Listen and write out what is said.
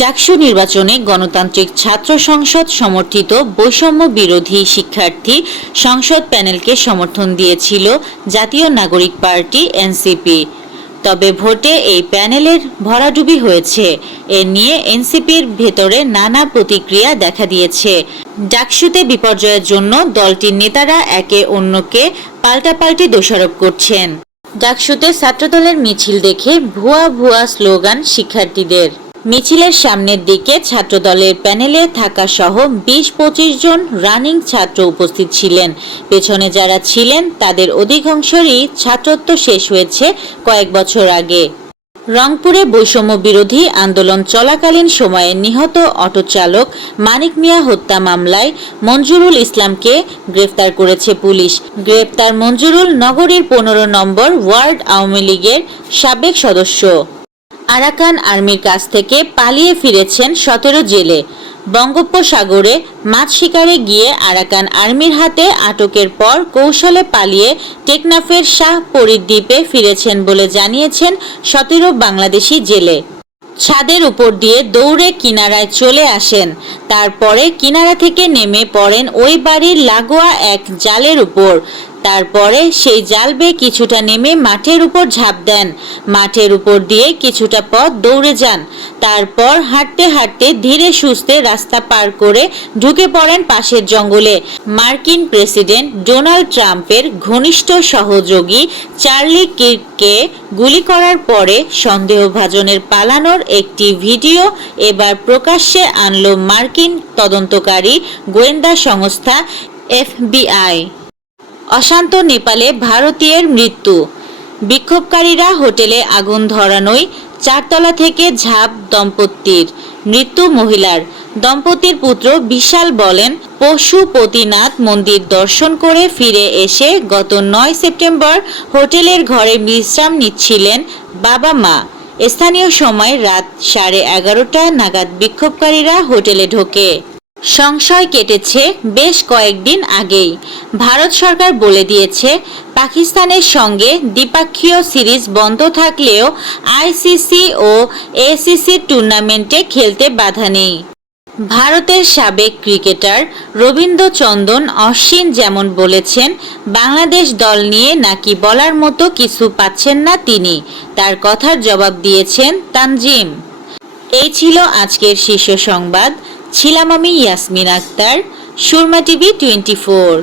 ডাকসু নির্বাচনে গণতান্ত্রিক ছাত্র সংসদ সমর্থিত বৈষম্য বিরোধী শিক্ষার্থী সংসদ প্যানেলকে সমর্থন দিয়েছিল জাতীয় নাগরিক পার্টি এনসিপি। তবে ভোটে এই প্যানেলের ভরাডুবি হয়েছে। এ নিয়ে এনসিপির ভেতরে নানা প্রতিক্রিয়া দেখা দিয়েছে। ডাকসুতে বিপর্যয়ের জন্য দলটির নেতারা একে অন্যকে পাল্টাপাল্টি দোষারোপ করছেন। ডাকসুতে ছাত্রদলের মিছিল দেখে ভুয়া ভুয়া স্লোগান শিক্ষার্থীদের। মিছিলের সামনের দিকে ছাত্রদলের প্যানেলে থাকা সহ ২০-২৫ জন রানিং ছাত্র উপস্থিত ছিলেন। পেছনে যারা ছিলেন তাদের অধিকাংশেরই ছাত্রত্ব শেষ হয়েছে কয়েক বছর আগে। রংপুরে বৈষম্য বিরোধী আন্দোলন চলাকালীন সময়ে নিহত অটোচালক মানিক মিয়া হত্যা মামলায় মঞ্জুরুল ইসলামকে গ্রেফতার করেছে পুলিশ। গ্রেফতার মঞ্জুরুল নগরীর ১৫ নম্বর ওয়ার্ড আওয়ামী লীগের সাবেক সদস্য। আরাকান আর্মির কাছ থেকে পালিয়ে ফিরেছেন ১৭ জেলে। বঙ্গোপসাগরে মাছ শিকারে গিয়ে আরাকান আর্মির হাতে আটকের পর কৌশলে পালিয়ে টেকনাফের শাহ পরীর দ্বীপে ফিরেছেন বলে জানিয়েছেন ১৭ বাংলাদেশি জেলে। ছাদের উপর দিয়ে দৌড়ে কিনারায় চলে আসেন। তারপরে কিনারা থেকে নেমে পড়েন ওই বাড়ির লাগোয়া এক জালের উপর। তারপরে সেই জাল বেয়ে কিছুটা নেমে মাঠের উপর ঝাঁপ দেন। মাঠের উপর দিয়ে কিছুটা পথ দৌড়ে যান। তারপর হাঁটতে হাঁটতে ধীরে সুস্থে রাস্তা পার করে ঢুকে পড়েন পাশের জঙ্গলে। মার্কিন প্রেসিডেন্ট ডোনাল্ড ট্রাম্পের ঘনিষ্ঠ সহযোগী চার্লি কির্ককে গুলি করার পরে সন্দেহভাজনের পালানোর একটি ভিডিও এবার প্রকাশ্যে আনল মার্কিন তদন্তকারী গোয়েন্দা সংস্থা এফবিআই। অশান্ত নেপালে ভারতীয়ের মৃত্যু। বিক্ষোভকারীরা হোটেলে আগুন ধরানোয় ৪ তলা থেকে ঝাঁপ দম্পতির। মৃত্যু মহিলার। দম্পতির পুত্র বিশাল বলেন, পশুপতিনাথ মন্দির দর্শন করে ফিরে এসে গত ৯ সেপ্টেম্বর হোটেলের ঘরে বিশ্রাম নিচ্ছিলেন বাবা মা। স্থানীয় সময় রাত 11:30 নাগাদ বিক্ষোভকারীরা হোটেলে ঢোকে। সংশয় কেটেছে বেশ কয়েকদিন আগেই। ভারত সরকার বলে দিয়েছে পাকিস্তানের সঙ্গে দ্বিপক্ষীয় সিরিজ বন্ধ থাকলেও আইসিসি ও এসিসি টুর্নামেন্টে খেলতে বাধা নেই। ভারতের সাবেক ক্রিকেটার রবীন্দ্রচন্দন অশ্বিন যেমন বলেছেন, বাংলাদেশ দল নিয়ে নাকি বলার মতো কিছু পাচ্ছেন না তিনি। তার কথার জবাব দিয়েছেন তানজিম। এই ছিল আজকের শীর্ষ সংবাদ। ছিলাম আমি ইয়াসমিন আক্তার, সুরমা টিভি 24।